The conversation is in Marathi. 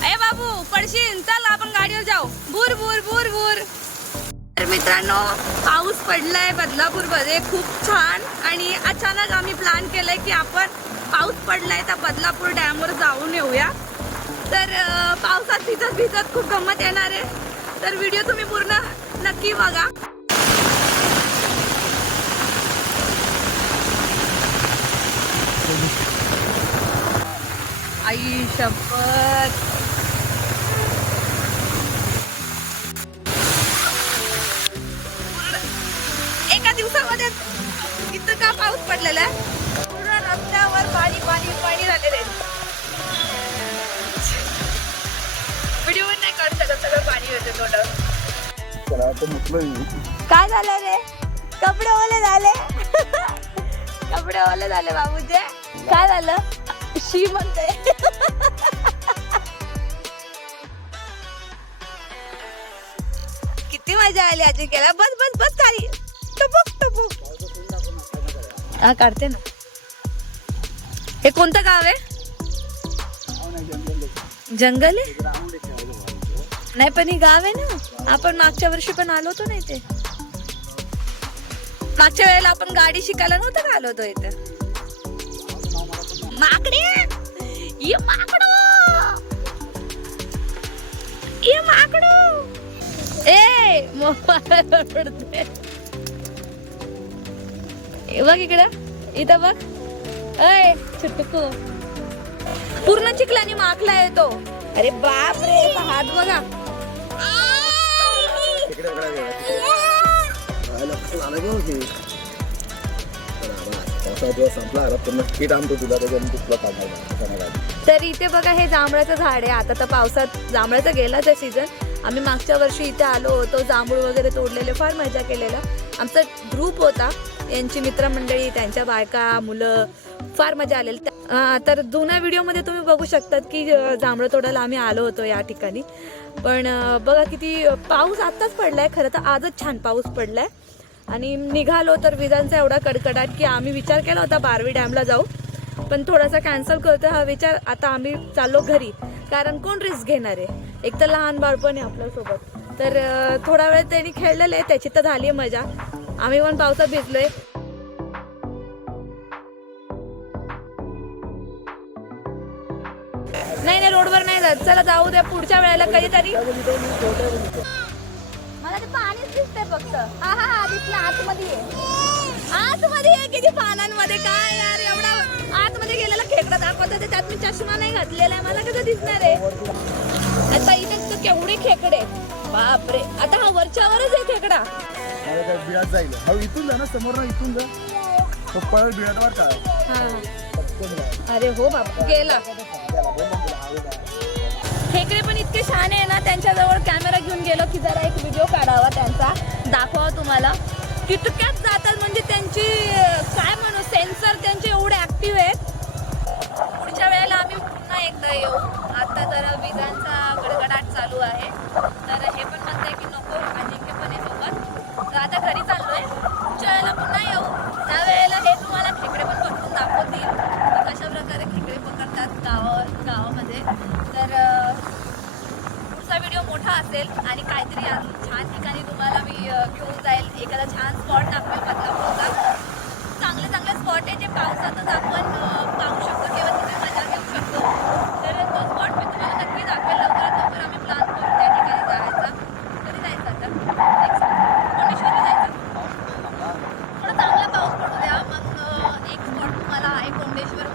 अरे बाबू पडशील. चल आपण गाडीवर जाऊ. बुर बुर बुर बुर तर मित्रांनो पाऊस पडलाय बदलापूरमध्ये खूप छान आणि अचानक आम्ही प्लॅन केलंय की आपण पाऊस पडलाय तर बदलापूर डॅमवर जाऊन येऊया. तर पावसात भिजत भिजत खूप गंमत येणार आहे. तर व्हिडिओ तुम्ही पूर्ण नक्की बघा. आई शपथ. एका दिवसामध्ये इथं का पाऊस पडलेला आहे. पूर्ण रस्त्यावर पाणी पाणी पाणी झालेलं आहे. व्हिडिओ नाही काढू शकत सगळं पाणी होतं थोडं काय झालं रे? कपडे ओले झाले. कपडे ओले झाले बाबूचे. काय झालं? शी म्हणते. किती मजा आली आजी केला. बस बस बस खाली टपुक टपुक हा काढते ना. हे कोणतं गाव आहे? जंगल आहे? नाही पण ही गाव आहे ना. आपण मागच्या वर्षी पण आलो होतो ना इथे. मागच्या वेळेला आपण गाडी शिकायला नव्हतं का आलो होतो इथे? माकडे! पडते बघ इकडं. इथं बघ. अय छुटकू पूर्ण चिखलानी माखला येतो अरे बाप रे हात बघा. तर इथे बघा हे जांभळाचं झाड आहे. आता तर पावसात जांभळाचं गेलाच सीजन सीझन आम्ही मागच्या वर्षी इथे आलो होतो जांभूळ वगैरे तोडलेले फार मजा केलेला. आमचा ग्रुप होता यांची मित्रमंडळी त्यांच्या बायका मुलं फार मजा आलेली. तर जुन्या व्हिडिओमध्ये तुम्ही बघू शकतात की जांभळं तोडायला आम्ही आलो होतो या ठिकाणी. पण बघा किती पाऊस आत्ताच पडलाय खरं तर आजच छान पाऊस पडलाय. आणि निघालो तर विजांचा एवढा कडकडाट की आम्ही विचार केला होता बारवी डॅमला जाऊ. पण थोडासा कॅन्सल करतो हा विचार आता आम्ही चाललो घरी. कारण कोण रिस्क घेणार आहे? एक तर लहान बाळपण आहे आपल्यासोबत. तर थोडा वेळ त्यांनी खेळलेलं आहे त्याची तर झाली आहे मजा. आम्ही पण पावसात भिजलोय. नाही नाही रोडवर नाही जात. चला जाऊ द्या पुढच्या वेळेला कधीतरी. मला ते पाणीच दिसतंय फक्त. हा हा हा आतमध्ये आहे. आतमध्ये आहे किती पानांमध्ये? काय यार एवढा आतमध्ये गेलेला खेकडा दाखवत होते त्यात मी चष्मा नाही घातलेला आहे. मला कसं दिसणार आहे? आता इथे केवढे खेकडे बापरे. आता हा वरच्यावरच आहे खेकडा. बिळात जाईल हा इथून जा ना समोर ना इथून जा. तो पळ बिळात वर का हा. अरे हो बाप गेला? खेकडे पण इतके छान आहे ना त्यांच्याजवळ कॅमेरा घेऊन गेलो की जरा एक व्हिडिओ काढावा त्यांचा. दाखवा तुम्हाला. तितक्यात जातात म्हणजे त्यांची काय म्हणू सेन्सर त्यांचे एवढे गावामध्ये. तर पुढचा व्हिडिओ मोठा असेल आणि काहीतरी छान ठिकाणी तुम्हाला मी घेऊन जाईल. एखादा छान स्पॉट दाखवेल बदलापूरचा. चांगले चांगले स्पॉट आहे जे पावसातच आपण पाहू शकतो किंवा तिथे मजा घेऊ शकतो. तर तो स्पॉट मी तुम्हाला नक्की दाखवेल. लवकरात लवकर आम्ही प्लॅन करू त्या ठिकाणी जायचा. कधी जायचं आता? नेक्स्ट जायचं? थोडा चांगला पाऊस पडू द्या. मग एक स्पॉट तुम्हाला आहे कोंडेश्वर